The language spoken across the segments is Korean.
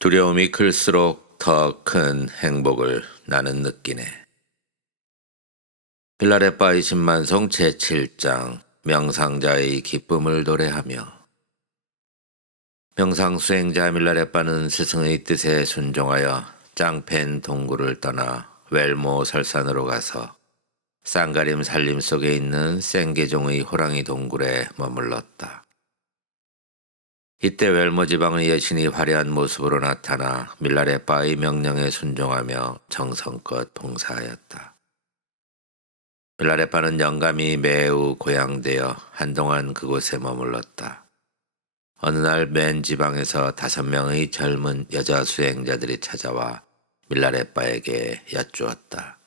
두려움이 클수록 더 큰 행복을 나는 느끼네. 빌라레빠 20만송 제7장 명상자의 기쁨을 노래하며. 명상 수행자 밀라레빠는 스승의 뜻에 순종하여 짱펜 동굴을 떠나 웰모 설산으로 가서 쌍가림 산림 속에 있는 생계종의 호랑이 동굴에 머물렀다. 이때 웰모 지방의 여신이 화려한 모습으로 나타나 밀라레빠의 명령에 순종하며 정성껏 봉사하였다. 밀라레빠는 영감이 매우 고향되어 한동안 그곳에 머물렀다. 어느 날 맨 지방에서 5명의 젊은 여자 수행자들이 찾아와 밀라레빠에게 여쭈었다.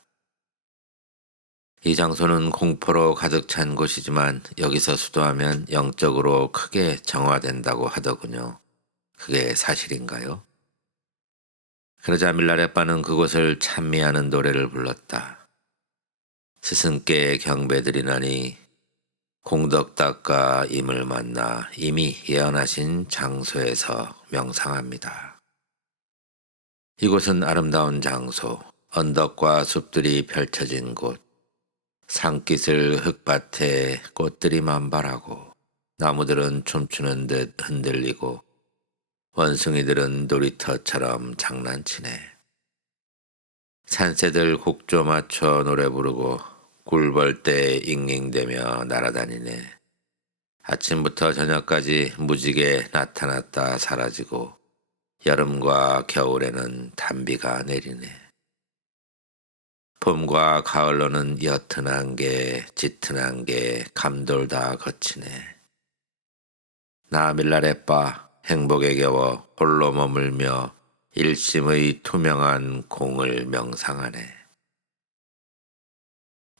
이 장소는 공포로 가득 찬 곳이지만 여기서 수도하면 영적으로 크게 정화된다고 하더군요. 그게 사실인가요? 그러자 밀라레빠는 그곳을 찬미하는 노래를 불렀다. 스승께 경배드리나니 공덕닭과 임을 만나 이미 예언하신 장소에서 명상합니다. 이곳은 아름다운 장소, 언덕과 숲들이 펼쳐진 곳, 산기슭 흙밭에 꽃들이 만발하고 나무들은 춤추는 듯 흔들리고 원숭이들은 놀이터처럼 장난치네. 산새들 곡조 맞춰 노래 부르고 굴벌 때 잉잉대며 날아다니네. 아침부터 저녁까지 무지개 나타났다 사라지고 여름과 겨울에는 단비가 내리네. 봄과 가을로는 옅은 안개, 짙은 안개, 감돌다 거치네. 나 밀라레빠 행복에 겨워 홀로 머물며 일심의 투명한 공을 명상하네.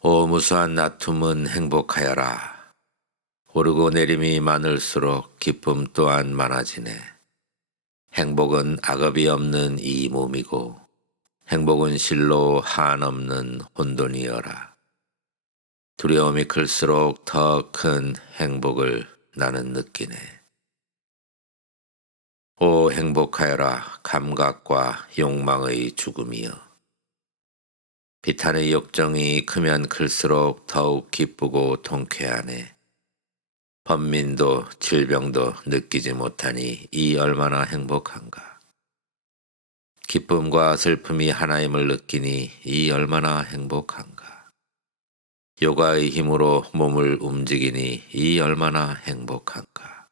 오 무수한 나툼은 행복하여라. 오르고 내림이 많을수록 기쁨 또한 많아지네. 행복은 악업이 없는 이 몸이고 행복은 실로 한없는 혼돈이여라. 두려움이 클수록 더 큰 행복을 나는 느끼네. 오 행복하여라 감각과 욕망의 죽음이여. 비탄의 욕정이 크면 클수록 더욱 기쁘고 통쾌하네. 번민도 질병도 느끼지 못하니 이 얼마나 행복한가. 기쁨과 슬픔이 하나임을 느끼니 이 얼마나 행복한가. 요가의 힘으로 몸을 움직이니 이 얼마나 행복한가.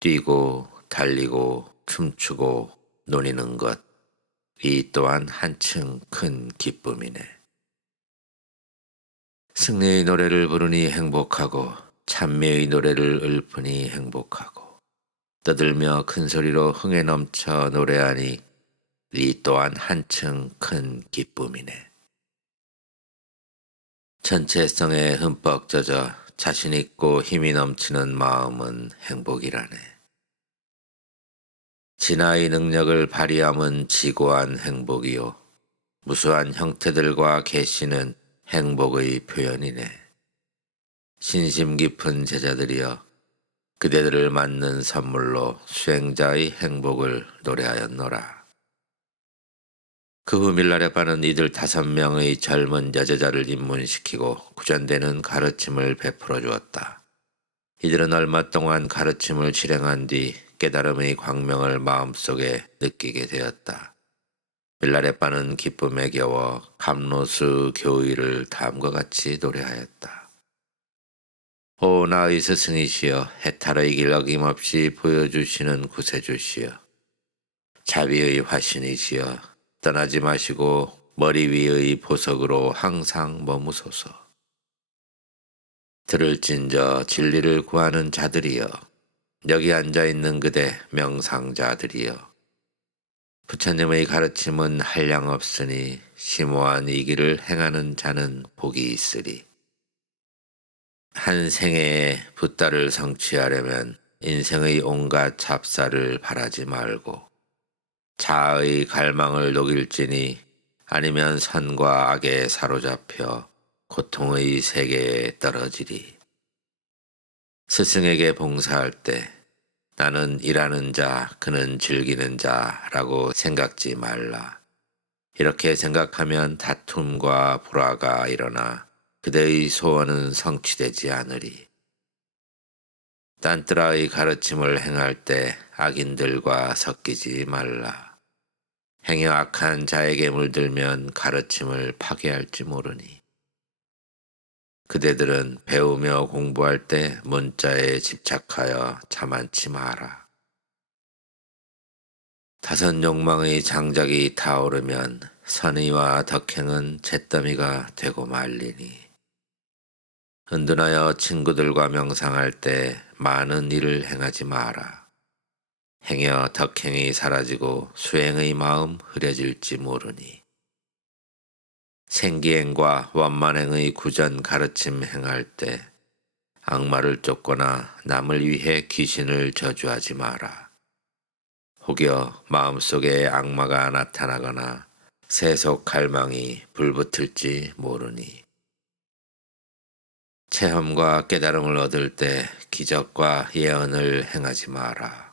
뛰고 달리고 춤추고 노니는 것, 이 또한 한층 큰 기쁨이네. 승리의 노래를 부르니 행복하고 찬미의 노래를 읊으니 행복하고 떠들며 큰 소리로 흥에 넘쳐 노래하니 이 또한 한층 큰 기쁨이네. 전체성에 흠뻑 젖어 자신있고 힘이 넘치는 마음은 행복이라네. 진화의 능력을 발휘함은 지고한 행복이요. 무수한 형태들과 계시는 행복의 표현이네. 신심 깊은 제자들이여 그대들을 맞는 선물로 수행자의 행복을 노래하였노라. 그 후 밀라레빠는 이들 5명의 젊은 여제자를 입문시키고 구전되는 가르침을 베풀어 주었다. 이들은 얼마 동안 가르침을 실행한 뒤 깨달음의 광명을 마음속에 느끼게 되었다. 밀라레빠는 기쁨에 겨워 감로수 교의를 다음과 같이 노래하였다. 오 나의 스승이시여 해탈의 길 어김없이 보여주시는 구세주시여 자비의 화신이시여 떠나지 마시고 머리 위의 보석으로 항상 머무소서. 들을진저 진리를 구하는 자들이여 여기 앉아있는 그대 명상자들이여 부처님의 가르침은 한량없으니 심오한 이 길을 행하는 자는 복이 있으리. 한 생애에 붓다를 성취하려면 인생의 온갖 잡사를 바라지 말고 자아의 갈망을 녹일지니 아니면 선과 악에 사로잡혀 고통의 세계에 떨어지리. 스승에게 봉사할 때 나는 일하는 자, 그는 즐기는 자라고 생각지 말라. 이렇게 생각하면 다툼과 불화가 일어나 그대의 소원은 성취되지 않으리. 딴뜨라의 가르침을 행할 때 악인들과 섞이지 말라. 행여 악한 자에게 물들면 가르침을 파괴할지 모르니. 그대들은 배우며 공부할 때 문자에 집착하여 자만치 마라. 다섯 욕망의 장작이 타오르면 선의와 덕행은 잿더미가 되고 말리니. 은둔하여 친구들과 명상할 때 많은 일을 행하지 마라. 행여 덕행이 사라지고 수행의 마음 흐려질지 모르니. 생기행과 원만행의 구전 가르침 행할 때 악마를 쫓거나 남을 위해 귀신을 저주하지 마라. 혹여 마음속에 악마가 나타나거나 세속 갈망이 불붙을지 모르니. 체험과 깨달음을 얻을 때 기적과 예언을 행하지 마라.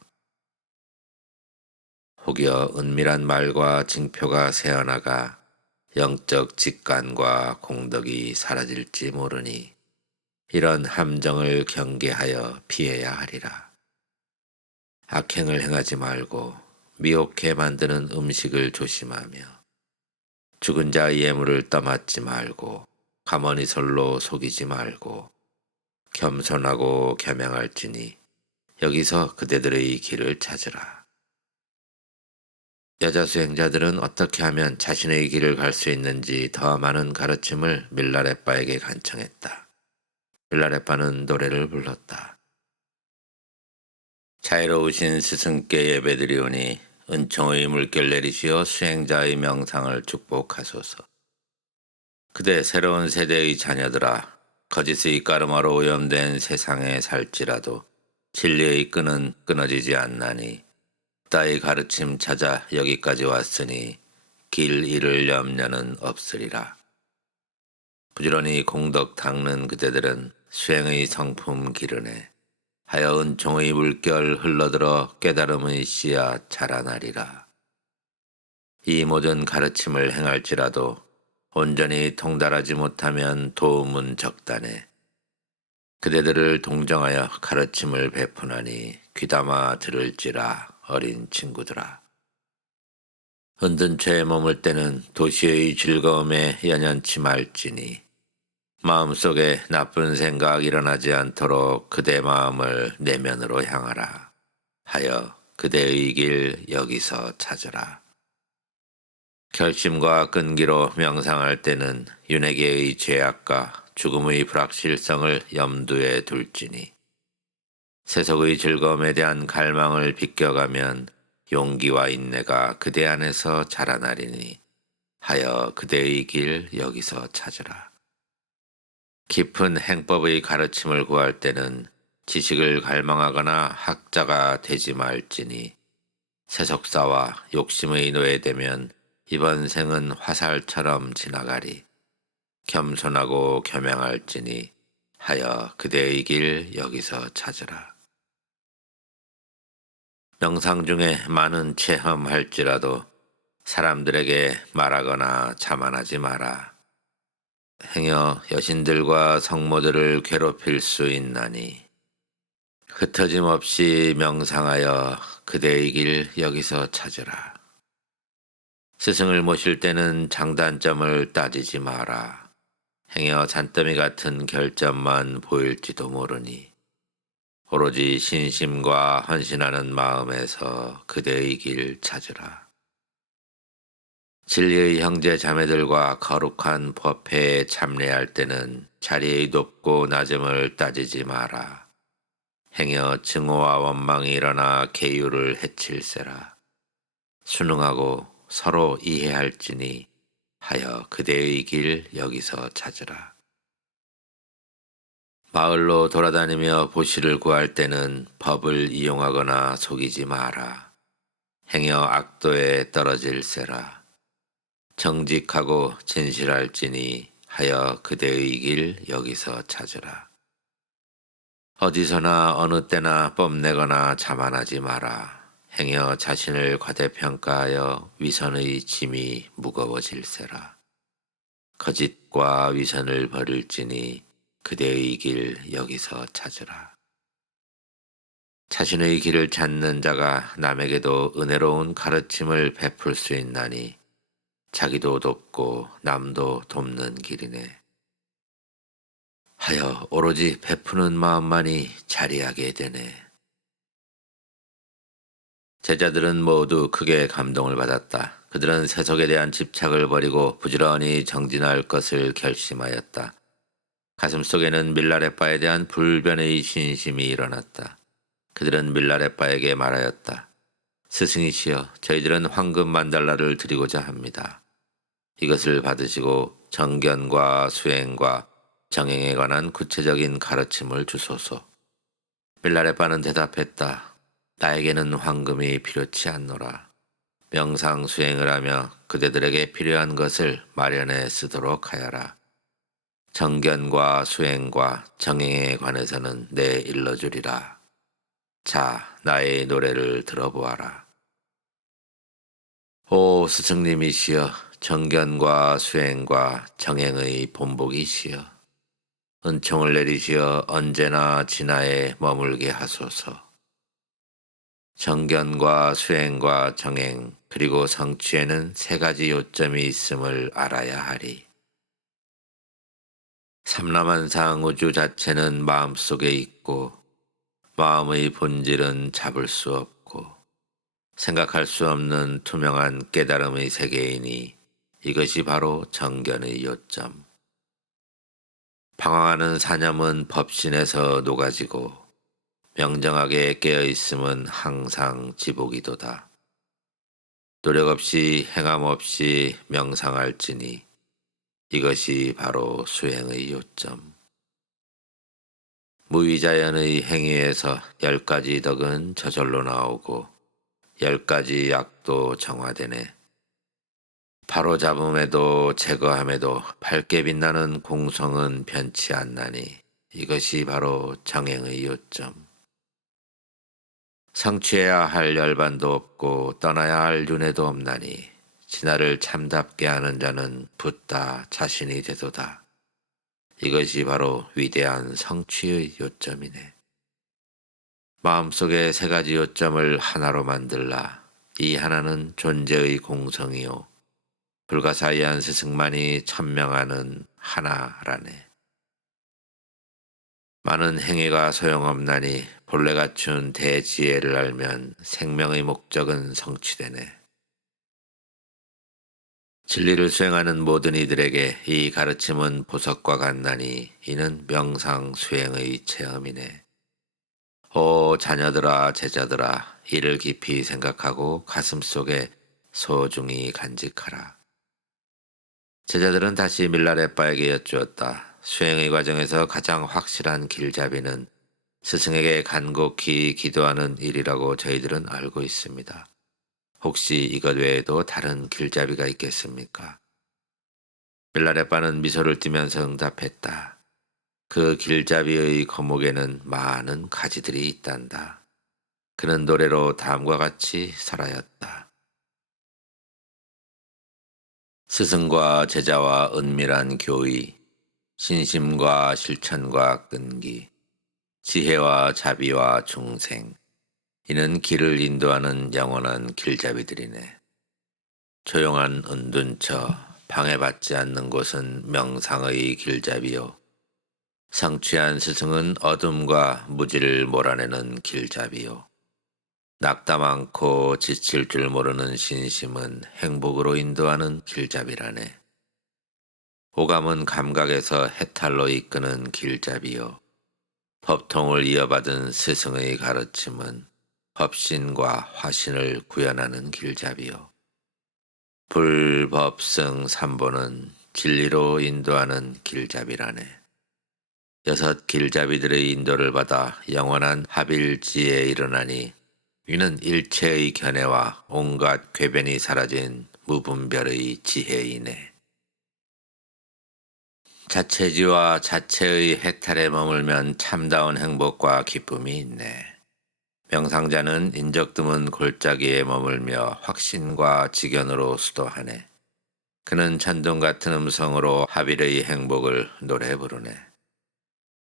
혹여 은밀한 말과 징표가 새어나가 영적 직관과 공덕이 사라질지 모르니. 이런 함정을 경계하여 피해야 하리라. 악행을 행하지 말고 미혹해 만드는 음식을 조심하며 죽은 자의 예물을 떠맡지 말고 가머니설로 속이지 말고 겸손하고 겸양할지니 여기서 그대들의 길을 찾으라. 여자 수행자들은 어떻게 하면 자신의 길을 갈 수 있는지 더 많은 가르침을 밀라레빠에게 간청했다. 밀라레빠는 노래를 불렀다. 자유로우신 스승께 예배드리오니 은총의 물결 내리시어 수행자의 명상을 축복하소서. 그대 새로운 세대의 자녀들아, 거짓의 가르마로 오염된 세상에 살지라도 진리의 끈은 끊어지지 않나니 따의 가르침 찾아 여기까지 왔으니 길 잃을 염려는 없으리라. 부지런히 공덕 닦는 그대들은 수행의 성품 기르네 하여 은총의 물결 흘러들어 깨달음의 씨앗 자라나리라. 이 모든 가르침을 행할지라도 온전히 통달하지 못하면 도움은 적다네. 그대들을 동정하여 가르침을 베푸나니 귀담아 들을지라 어린 친구들아. 흔든 채 머물 때는 도시의 즐거움에 연연치 말지니 마음속에 나쁜 생각 일어나지 않도록 그대 마음을 내면으로 향하라 하여 그대의 길 여기서 찾으라. 결심과 끈기로 명상할 때는 윤회계의 죄악과 죽음의 불확실성을 염두에 둘지니 세속의 즐거움에 대한 갈망을 비껴가면 용기와 인내가 그대 안에서 자라나리니 하여 그대의 길 여기서 찾으라. 깊은 행법의 가르침을 구할 때는 지식을 갈망하거나 학자가 되지 말지니 세속사와 욕심의 노예되면 이번 생은 화살처럼 지나가리. 겸손하고 겸양할지니 하여 그대의 길 여기서 찾으라. 명상 중에 많은 체험할지라도 사람들에게 말하거나 자만하지 마라. 행여 여신들과 성모들을 괴롭힐 수 있나니 흩어짐 없이 명상하여 그대의 길 여기서 찾으라. 스승을 모실 때는 장단점을 따지지 마라. 행여 산더미 같은 결점만 보일지도 모르니 오로지 신심과 헌신하는 마음에서 그대의 길 찾으라. 진리의 형제 자매들과 거룩한 법회에 참례할 때는 자리의 높고 낮음을 따지지 마라. 행여 증오와 원망이 일어나 계율을 해칠세라. 순응하고 서로 이해할지니 하여 그대의 길 여기서 찾으라. 마을로 돌아다니며 보시를 구할 때는 법을 이용하거나 속이지 마라. 행여 악도에 떨어질세라. 정직하고 진실할지니 하여 그대의 길 여기서 찾으라. 어디서나 어느 때나 뽐내거나 자만하지 마라. 행여 자신을 과대평가하여 위선의 짐이 무거워질세라. 거짓과 위선을 버릴지니 그대의 길 여기서 찾으라. 자신의 길을 찾는 자가 남에게도 은혜로운 가르침을 베풀 수 있나니 자기도 돕고 남도 돕는 길이네. 하여 오로지 베푸는 마음만이 자리하게 되네. 제자들은 모두 크게 감동을 받았다. 그들은 세속에 대한 집착을 버리고 부지런히 정진할 것을 결심하였다. 가슴속에는 밀라레바에 대한 불변의 신심이 일어났다. 그들은 밀라레바에게 말하였다. 스승이시여, 저희들은 황금 만달라를 드리고자 합니다. 이것을 받으시고 정견과 수행과 정행에 관한 구체적인 가르침을 주소서. 밀라레바는 대답했다. 나에게는 황금이 필요치 않노라. 명상 수행을 하며 그대들에게 필요한 것을 마련해 쓰도록 하여라. 정견과 수행과 정행에 관해서는 내 일러주리라. 자, 나의 노래를 들어보아라. 오 스승님이시여, 정견과 수행과 정행의 본복이시여, 은총을 내리시어 언제나 진하에 머물게 하소서. 정견과 수행과 정행 그리고 성취에는 세 가지 요점이 있음을 알아야 하리. 삼라만상 우주 자체는 마음속에 있고 마음의 본질은 잡을 수 없고 생각할 수 없는 투명한 깨달음의 세계이니 이것이 바로 정견의 요점. 방황하는 사념은 법신에서 녹아지고 명정하게 깨어있음은 항상 지복이도다. 노력 없이 행함 없이 명상할지니 이것이 바로 수행의 요점. 무위자연의 행위에서 10가지 덕은 저절로 나오고 10가지 약도 정화되네. 바로잡음에도 제거함에도 밝게 빛나는 공성은 변치 않나니 이것이 바로 정행의 요점. 성취해야 할 열반도 없고 떠나야 할 윤회도 없나니 진화를 참답게 하는 자는 붓다 자신이 되도다. 이것이 바로 위대한 성취의 요점이네. 마음속에 세 가지 요점을 하나로 만들라. 이 하나는 존재의 공성이요 불가사의한 스승만이 천명하는 하나라네. 많은 행위가 소용없나니 본래 갖춘 대지혜를 알면 생명의 목적은 성취되네. 진리를 수행하는 모든 이들에게 이 가르침은 보석과 같나니 이는 명상 수행의 체험이네. 오 자녀들아 제자들아, 이를 깊이 생각하고 가슴속에 소중히 간직하라. 제자들은 다시 밀라레빠에게 여쭈었다. 수행의 과정에서 가장 확실한 길잡이는 스승에게 간곡히 기도하는 일이라고 저희들은 알고 있습니다. 혹시 이것 외에도 다른 길잡이가 있겠습니까? 밀라레빠는 미소를 띠면서 응답했다. 그 길잡이의 거목에는 많은 가지들이 있단다. 그는 노래로 다음과 같이 설하였다. 스승과 제자와 은밀한 교의, 신심과 실천과 끈기, 지혜와 자비와 중생, 이는 길을 인도하는 영원한 길잡이들이네. 조용한 은둔처, 방해받지 않는 곳은 명상의 길잡이요. 성취한 스승은 어둠과 무지를 몰아내는 길잡이요. 낙담 않고 지칠 줄 모르는 신심은 행복으로 인도하는 길잡이라네. 오감은 감각에서 해탈로 이끄는 길잡이요. 법통을 이어받은 스승의 가르침은 법신과 화신을 구현하는 길잡이요. 불법승 삼보는 진리로 인도하는 길잡이라네. 6 길잡이들의 인도를 받아 영원한 합일지에 일어나니 이는 일체의 견해와 온갖 궤변이 사라진 무분별의 지혜이네. 자체지와 자체의 해탈에 머물면 참다운 행복과 기쁨이 있네. 명상자는 인적 드문 골짜기에 머물며 확신과 직연으로 수도하네. 그는 천둥 같은 음성으로 하빌의 행복을 노래 부르네.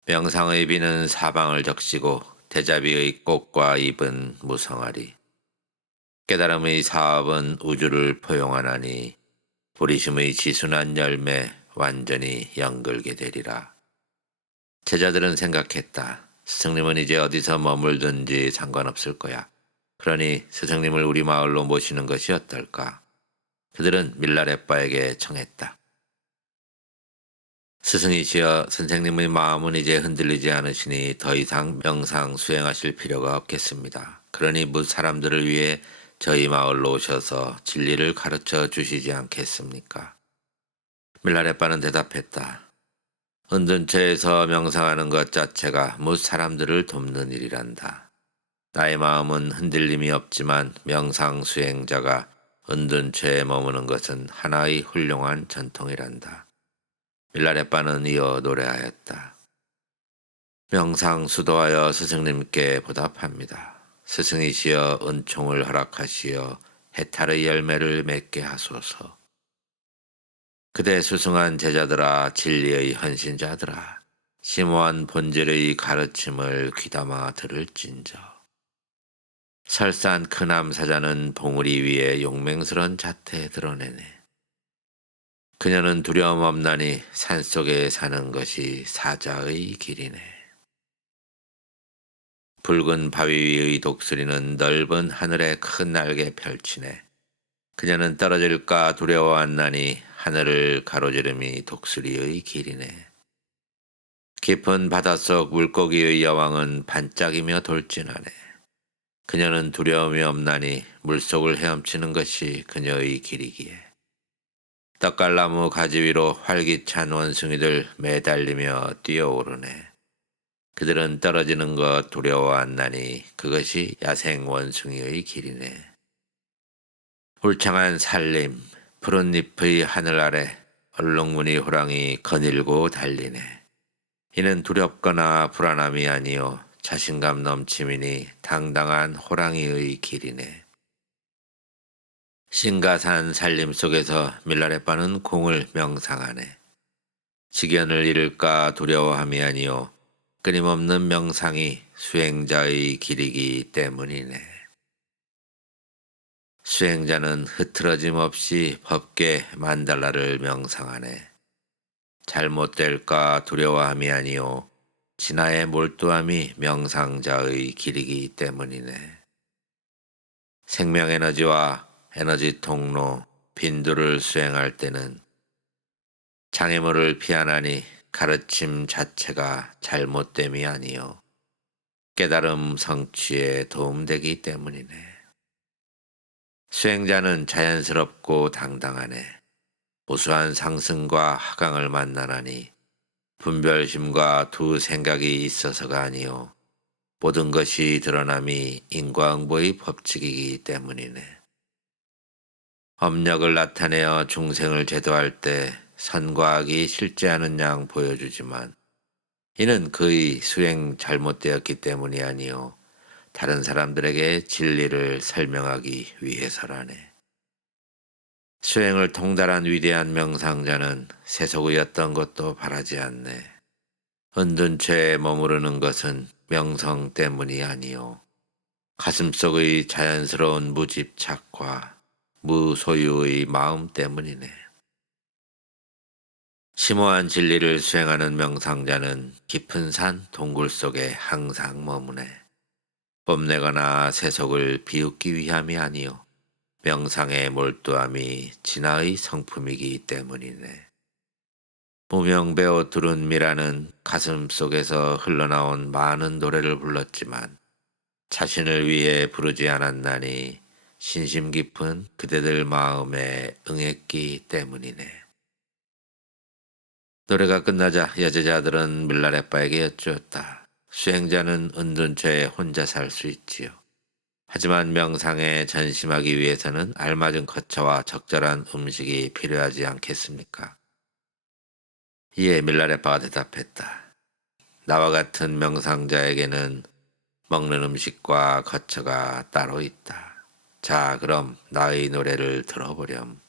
명상의 비는 사방을 적시고 대자비의 꽃과 잎은 무성하리. 깨달음의 사업은 우주를 포용하나니 보리심의 지순한 열매 완전히 연글게 되리라. 제자들은 생각했다. 스승님은 이제 어디서 머물든지 상관없을 거야. 그러니 스승님을 우리 마을로 모시는 것이 어떨까? 그들은 밀라레빠에게 청했다. 스승이시여, 선생님의 마음은 이제 흔들리지 않으시니 더 이상 명상 수행하실 필요가 없겠습니다. 그러니 뭇 사람들을 위해 저희 마을로 오셔서 진리를 가르쳐 주시지 않겠습니까? 밀라레빠는 대답했다. 은둔처에서 명상하는 것 자체가 뭇 사람들을 돕는 일이란다. 나의 마음은 흔들림이 없지만 명상 수행자가 은둔처에 머무는 것은 하나의 훌륭한 전통이란다. 밀라레빠는 이어 노래하였다. 명상 수도하여 스승님께 보답합니다. 스승이시여 은총을 허락하시어 해탈의 열매를 맺게 하소서. 그대 수승한 제자들아, 진리의 헌신자들아, 심오한 본질의 가르침을 귀담아 들을진저. 설산 크남 사자는 봉우리 위에 용맹스런 자태 드러내네. 그녀는 두려움 없나니 산속에 사는 것이 사자의 길이네. 붉은 바위 위의 독수리는 넓은 하늘에 큰 날개 펼치네. 그녀는 떨어질까 두려워한나니 하늘을 가로지름이 독수리의 길이네. 깊은 바닷속 물고기의 여왕은 반짝이며 돌진하네. 그녀는 두려움이 없나니 물속을 헤엄치는 것이 그녀의 길이기에. 떡갈나무 가지 위로 활기찬 원숭이들 매달리며 뛰어오르네. 그들은 떨어지는 것 두려워한나니 그것이 야생 원숭이의 길이네. 울창한 산림, 푸른 잎의 하늘 아래 얼룩무늬 호랑이 거닐고 달리네. 이는 두렵거나 불안함이 아니요 자신감 넘침이니 당당한 호랑이의 길이네. 신가산 산림 속에서 밀라레빠는 공을 명상하네. 직연을 잃을까 두려워함이 아니요 끊임없는 명상이 수행자의 길이기 때문이네. 수행자는 흐트러짐 없이 법계 만달라를 명상하네. 잘못될까 두려워함이 아니요 진화의 몰두함이 명상자의 길이기 때문이네. 생명에너지와 에너지 통로, 빈도를 수행할 때는 장애물을 피하나니 가르침 자체가 잘못됨이 아니요 깨달음 성취에 도움되기 때문이네. 수행자는 자연스럽고 당당하네. 우수한 상승과 하강을 만나나니 분별심과 두 생각이 있어서가 아니요 모든 것이 드러남이 인과응보의 법칙이기 때문이네. 업력을 나타내어 중생을 제도할 때 선과 악이 실제하는 양 보여주지만 이는 그의 수행 잘못되었기 때문이 아니요 다른 사람들에게 진리를 설명하기 위해서라네. 수행을 통달한 위대한 명상자는 세속의였던 것도 바라지 않네. 은둔처에 머무르는 것은 명성 때문이 아니요 가슴속의 자연스러운 무집착과 무소유의 마음 때문이네. 심오한 진리를 수행하는 명상자는 깊은 산 동굴 속에 항상 머무네. 뽐내거나 세속을 비웃기 위함이 아니요 명상의 몰두함이 진화의 성품이기 때문이네. 무명배우 두룬미라는 가슴 속에서 흘러나온 많은 노래를 불렀지만 자신을 위해 부르지 않았나니 신심 깊은 그대들 마음에 응했기 때문이네. 노래가 끝나자 여제자들은 밀라레빠에게 여쭈었다. 수행자는 은둔처에 혼자 살 수 있지요. 하지만 명상에 전심하기 위해서는 알맞은 거처와 적절한 음식이 필요하지 않겠습니까? 이에 밀라레빠가 대답했다. 나와 같은 명상자에게는 먹는 음식과 거처가 따로 있다. 자, 그럼 나의 노래를 들어보렴.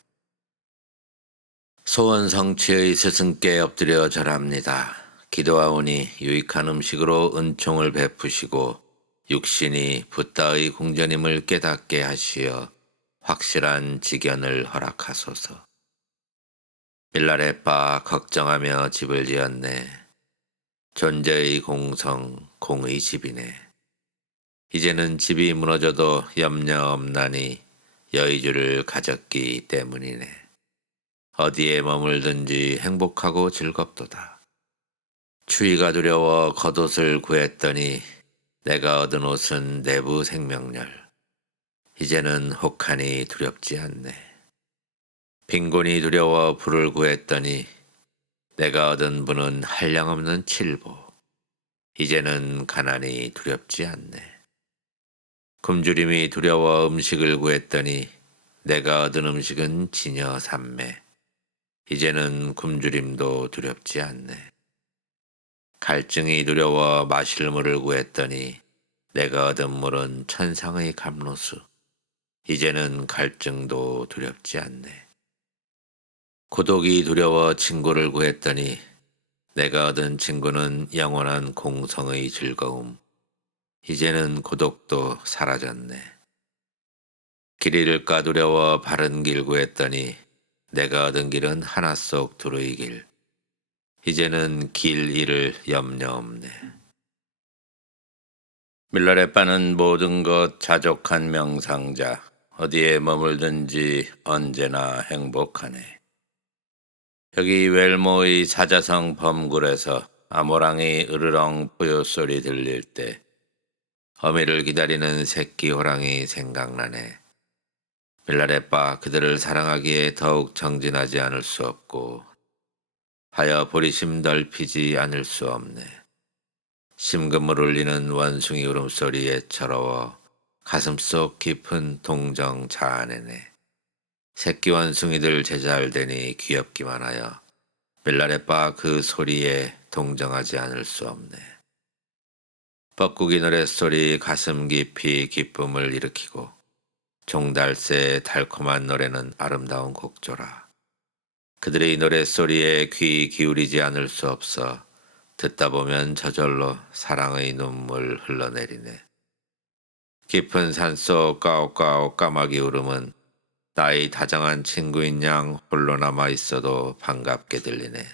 소원 성취의 스승께 엎드려 절합니다. 기도하오니 유익한 음식으로 은총을 베푸시고 육신이 붓다의 궁전임을 깨닫게 하시어 확실한 직연을 허락하소서. 밀라레빠 걱정하며 집을 지었네. 존재의 공성, 공의 집이네. 이제는 집이 무너져도 염려 없나니 여의주를 가졌기 때문이네. 어디에 머물든지 행복하고 즐겁도다. 추위가 두려워 겉옷을 구했더니 내가 얻은 옷은 내부 생명열. 이제는 혹하니 두렵지 않네. 빈곤이 두려워 불을 구했더니 내가 얻은 분은 한량없는 칠보. 이제는 가난이 두렵지 않네. 굶주림이 두려워 음식을 구했더니 내가 얻은 음식은 진여 삼매. 이제는 굶주림도 두렵지 않네. 갈증이 두려워 마실 물을 구했더니 내가 얻은 물은 천상의 감로수. 이제는 갈증도 두렵지 않네. 고독이 두려워 친구를 구했더니 내가 얻은 친구는 영원한 공성의 즐거움. 이제는 고독도 사라졌네. 길 잃을까 두려워 바른 길 구했더니 내가 얻은 길은 하나 속 두루의 길. 이제는 길 잃을 염려 없네. 밀라레빠는 모든 것 자족한 명상자. 어디에 머물든지 언제나 행복하네. 여기 웰모의 사자성 범굴에서 아모랑이 으르렁 포효 소리 들릴 때 어미를 기다리는 새끼 호랑이 생각나네. 밀라레빠 그들을 사랑하기에 더욱 정진하지 않을 수 없고 하여 보리심 넓히지 않을 수 없네. 심금을 울리는 원숭이 울음소리에 철러워 가슴속 깊은 동정 자아내네. 새끼 원숭이들 제잘되니 귀엽기만 하여 밀라레빠 그 소리에 동정하지 않을 수 없네. 뻐꾸기 노랫소리 가슴 깊이 기쁨을 일으키고 종달새의 달콤한 노래는 아름다운 곡조라. 그들의 노랫소리에 귀 기울이지 않을 수 없어 듣다 보면 저절로 사랑의 눈물 흘러내리네. 깊은 산속 까옥까옥 까마귀 울음은 나의 다정한 친구인 양 홀로 남아 있어도 반갑게 들리네.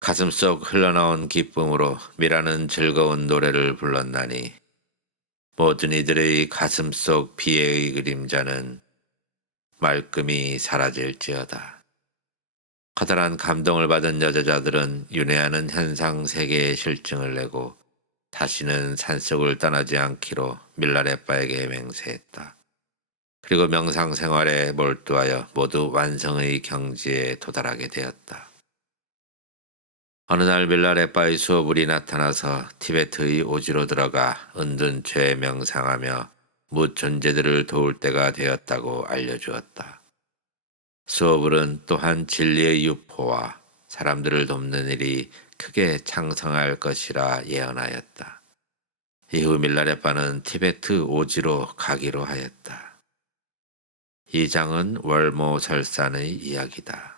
가슴속 흘러나온 기쁨으로 미라는 즐거운 노래를 불렀나니 모든 이들의 가슴속 비애의 그림자는 말끔히 사라질지어다. 커다란 감동을 받은 여자자들은 윤회하는 현상 세계의 실증을 내고 다시는 산속을 떠나지 않기로 밀라레빠에게 맹세했다. 그리고 명상 생활에 몰두하여 모두 완성의 경지에 도달하게 되었다. 어느 날 밀라레빠의 수호불이 나타나서 티베트의 오지로 들어가 은둔죄 명상하며 뭇 존재들을 도울 때가 되었다고 알려주었다. 수호불은 또한 진리의 유포와 사람들을 돕는 일이 크게 창성할 것이라 예언하였다. 이후 밀라레빠는 티베트 오지로 가기로 하였다. 이 장은 월모 설산의 이야기다.